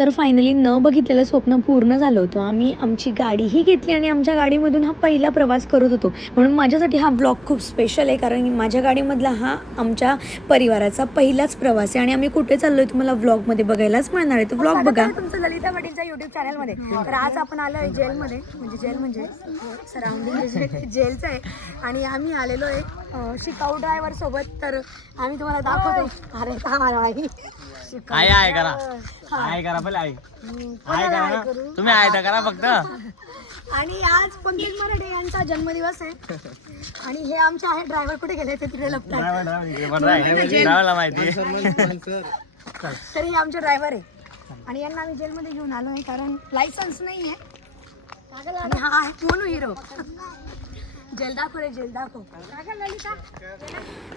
तर फायनली न बघितलेलं स्वप्न पूर्ण झालं होतं. आम्ही आमची गाडीही घेतली आणि आमच्या गाडीमधून हा पहिला प्रवास करत होतो. म्हणून माझ्यासाठी हा ब्लॉग खूप स्पेशल आहे, कारण माझ्या गाडीमधला हा आमच्या परिवाराचा पहिलाच प्रवास आहे आणि आम्ही कुठे चाललोय तुम्हाला ब्लॉगमध्ये बघायलाच मिळणार आहे. तो ब्लॉग बघा तुमचं ललिता पाटीलच्या यूट्यूब चॅनलमध्ये. तर आज आपण आलो आहे जेलमध्ये, जेल म्हणजे सराउंडिंग जेलचं आहे आणि आम्ही आलेलो आहे शिकाऊ ड्रायव्हर सोबत. तर आम्ही तुम्हाला दाखवतो. अरे का मला आहे करा पहिले आहे करा ना. तुम्ही आहे तर करा फक्त. आणि आज पंकज मराठे यांचा जन्मदिवस आहे आणि हे आमचे आहे ड्रायव्हर. कुठे गेले ते तिकडे लपतात. माहिती तरी हे आमचे ड्रायव्हर आहे आणि यांना आम्ही जेलमध्ये घेऊन आलो आहे कारण लायसन्स नाही आहे. आणि हा आहे मोनू हिरो. जेल दाखव.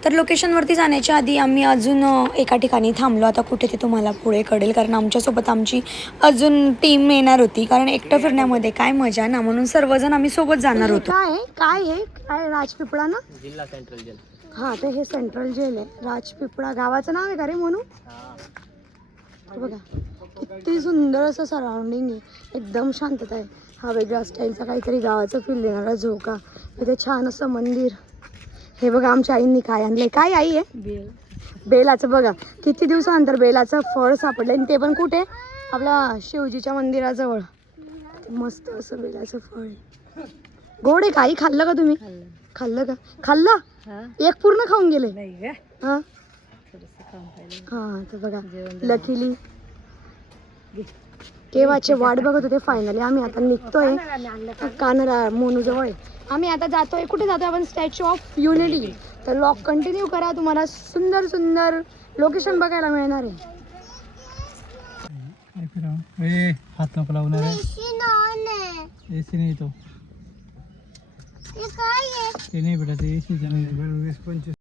तर लोकेशनवरती जाण्याच्या आधी आम्ही अजून एका ठिकाणी थांबलो. आता कुठे ते तुम्हाला पुढे कळेल, कारण आमच्यासोबत आमची अजून टीम येणार होती. कारण एकटं फिरण्यामध्ये काय मजा ना, म्हणून सर्वजण आम्ही सोबत जाणार होतो. काय राजपिपळा ना, जिल्हा सेंट्रल जेल. हा ते हे सेंट्रल जेल आहे. राजपिपळा गावाचं नाव आहे का रे म्हणू. बघा किती सुंदर असं सराउंडिंग आहे, एकदम शांतता आहे. हा वेगळ्या स्टाईलचा काहीतरी गावाचं फील देणारा झोका. इथे छान असं मंदिर. हे बघा आमच्या आईंनी काय आणलंय. काय आई आहे? बेलाचं. बघा किती दिवसानंतर बेलाचं फळ सापडलं आणि ते पण कुठे, आपल्या शिवजीच्या मंदिराजवळ. मस्त असं बेलाचं फळ. गोड आहे. काही खाल्लं का तुम्ही? खाल्लं का? खाल्लं एक पूर्ण खाऊन गेले. हा तर बघा लकीली केव्हाचे वाट बघत होते. फायनली आम्ही आता निघतोय कानरा मोनू जवळ. आम्ही आता जातोय. कुठे जातोय आपण? Statue of unity. तर लॉग कंटिन्यू करा, तुम्हाला सुंदर सुंदर लोकेशन बघायला मिळणार आहे. हात नको लावणार आहे. एसी नाही तो. ते नाही बेटा, ते एसीचा नाही. 20-25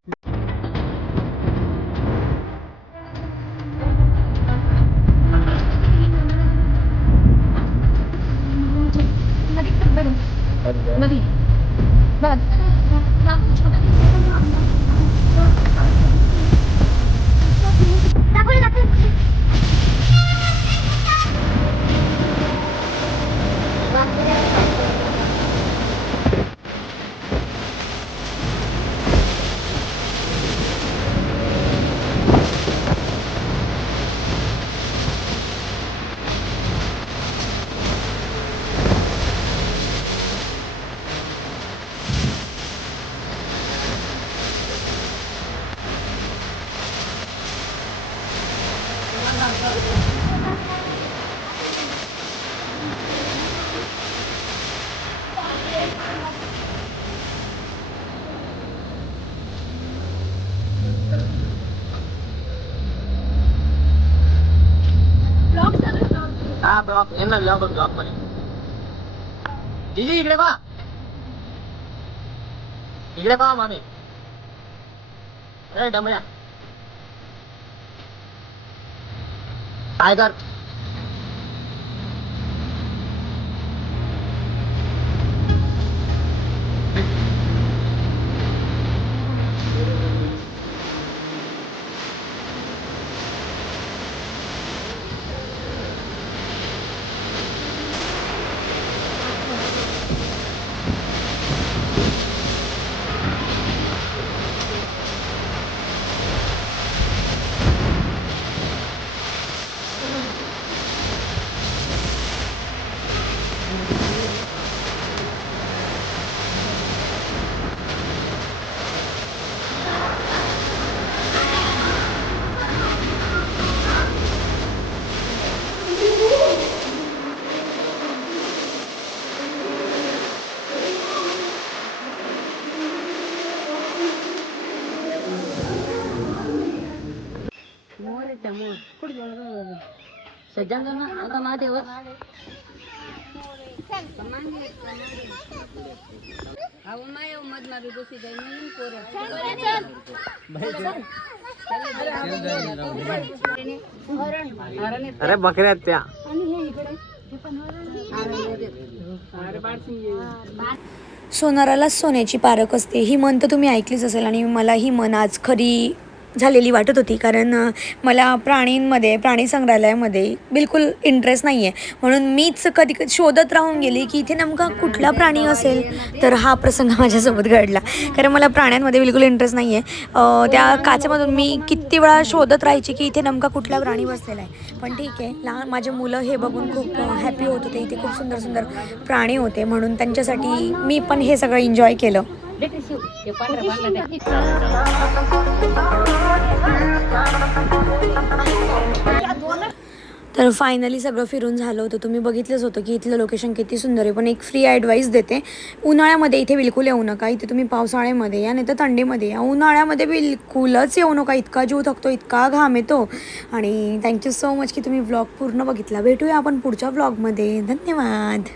ब्लॉक यांना ब्लॉक मध्ये. इकडे पहा मामी. डमळ्या काय कर. अरे बकऱ्या त्या. सोनाराला सोन्याची पारख असते, ही म्हण तर तुम्ही ऐकलीच असेल आणि मला ही म्हण आज खरी झालेली वाटत होती, कारण मला प्राणी संग्रहालयामध्ये बिलकुल इंटरेस्ट नाही आहे. म्हणून मीच कधी कधी शोधत राहून गेली की इथे नेमका कुठला प्राणी असेल. तर हा प्रसंग माझ्यासोबत घडला, कारण मला प्राण्यांमध्ये बिलकुल इंटरेस्ट नाही आहे. त्या काचेमधून मी किती वेळा शोधत राहायची की इथे नेमका कुठला प्राणी बसलेला आहे. पण ठीक आहे, माझे मुलं हे बघून खूप हॅपी होत होते. इथे खूप सुंदर सुंदर प्राणी होते, म्हणून त्यांच्यासाठी मी पण हे सगळं एन्जॉय केलं. तर फायनली सगळं फिरून झालं होतं. तुम्ही बघितलंच होतं की इथलं लोकेशन किती सुंदर आहे. पण एक फ्री ॲडवाईस देते, उन्हाळ्यामध्ये इथे बिलकुल येऊ नका. इथे तुम्ही पावसाळ्यामध्ये या, नाही तर थंडीमध्ये या. उन्हाळ्यामध्ये बिलकुलच येऊ नका. इतका जीव थकतो, इतका घाम येतो. आणि थँक्यू सो मच की तुम्ही व्लॉग पूर्ण बघितला. भेटूया आपण पुढच्या व्लॉगमध्ये. धन्यवाद.